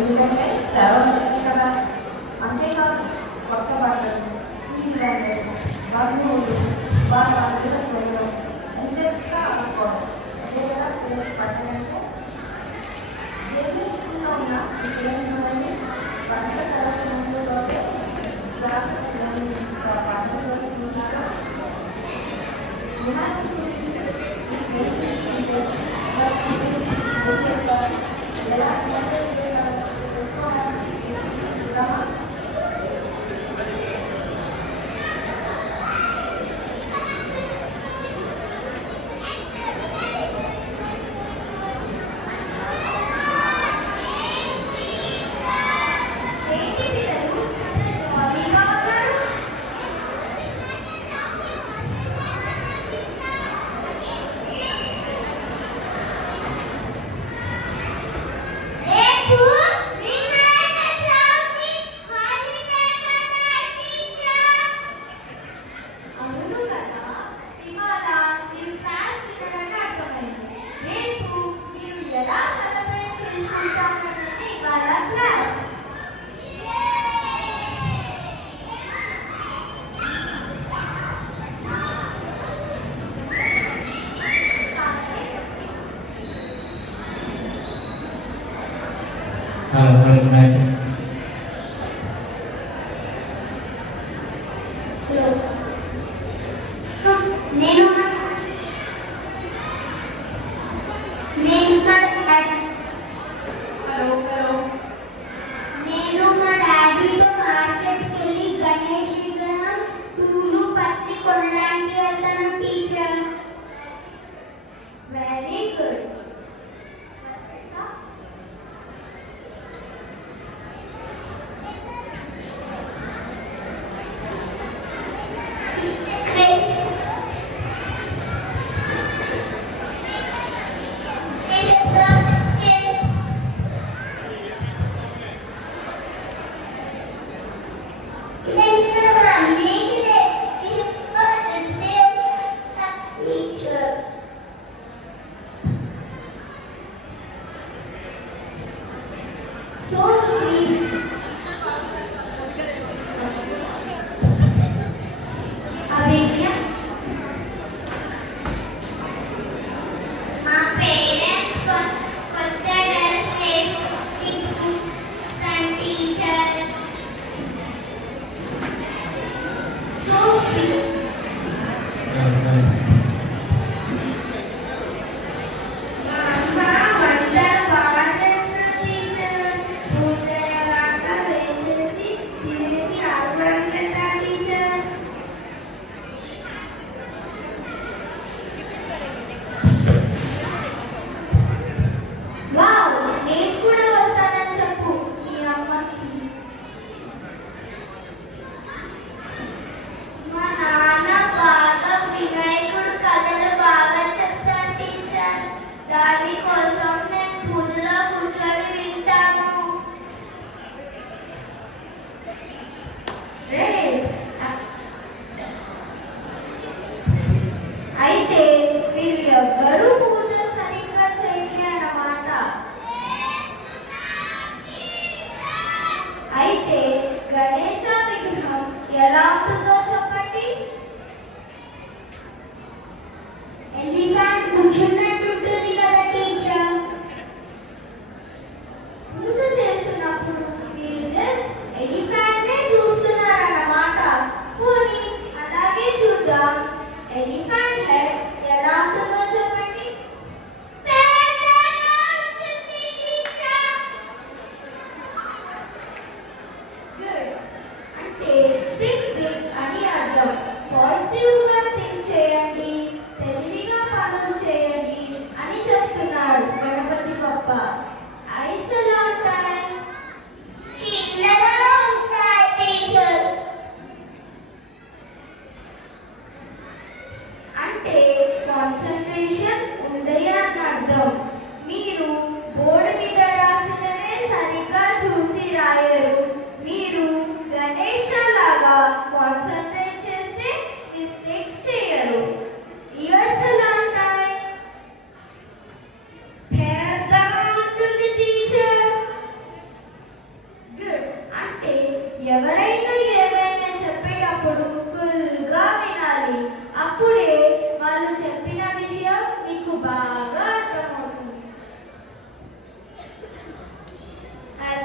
ఎందుకంటే సెలవు వచ్చింది కదా. అంతేకాదు కొత్త బట్టలు, బంధువులు వాళ్ళ అందరూ వెళ్ళడం ఎంచక్కా అనుకోవడం. అదే కదా పిల్లలకి పట్టణంటే ఏదైనా ఉన్నా ఇంకేంటంటే పంట సెలవు ముందులోనే పండుగ ఉన్నారో ఎలా నేను మా డాడీతో మార్కెట్కి వెళ్ళి గణేష్ విగ్రహం, పూలు, పత్తి కొనడానికి వెళ్తాను టీచర్. Very good.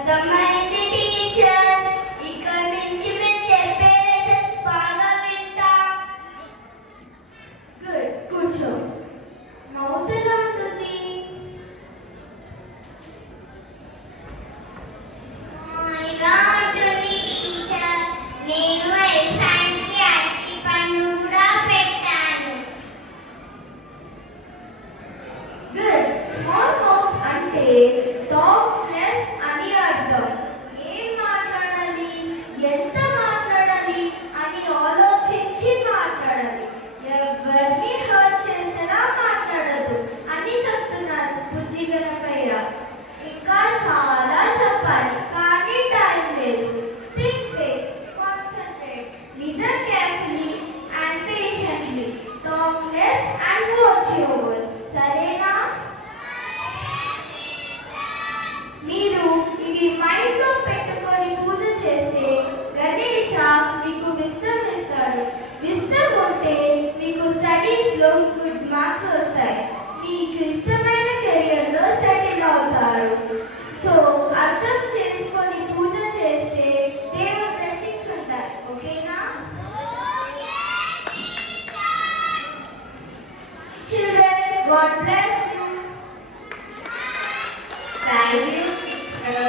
అర్థమైంది టీచర్. ఇక నుంచి మేము చెప్పే లెసన్స్ బాగా వింటాం. గుడ్, కూర్చో. మౌత్ ఎలా ఉంటుంది? స్మాల్గా ఉంటుంది టీచర్. నేను ఎలిఫెంట్కి అరటి పండు కూడా పెట్టాను. గుడ్. స్మాల్ మౌత్ అంటే టాక్ లెస్ అని అర్థం. ఏం మాట్లాడాలి, ఎంత మాట్లాడాలి అని ఆలోచించి మాట్లాడాలి. ఎవరిని హర్ట్ చేసేలా మాట్లాడదు అని చెప్తున్నారు బుజ్జి గణపయ్య. ఇంకా చాలా చెప్పాలి కానీ టైం లేదు. Think big, concentrate, listen carefully and patiently, talk less and watch your words. సరేనా? మీరు ఇవి మైండ్లో పెట్టుకొని పూజ చేస్తే గణేష మీకు విస్డమ్ ఇస్తాడు. విస్డమ్ ఉంటే మీకు స్టడీస్లో గుడ్ మార్క్స్ వస్తాయి. మీకు ఇష్టమైన కెరియర్లో సెటిల్ అవుతారు. సో అర్థం చేసుకొని పూజ చేస్తే దేవుడి బ్లెస్సింగ్స్ ఉంటాయి. ఓకేనా? Children, God bless you. Thank you, teacher.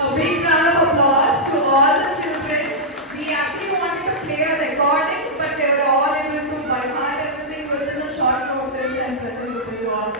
A big round of applause to all the children. We actually wanted to play a recording, but they were all able to by heart everything within a short notice and present with you all.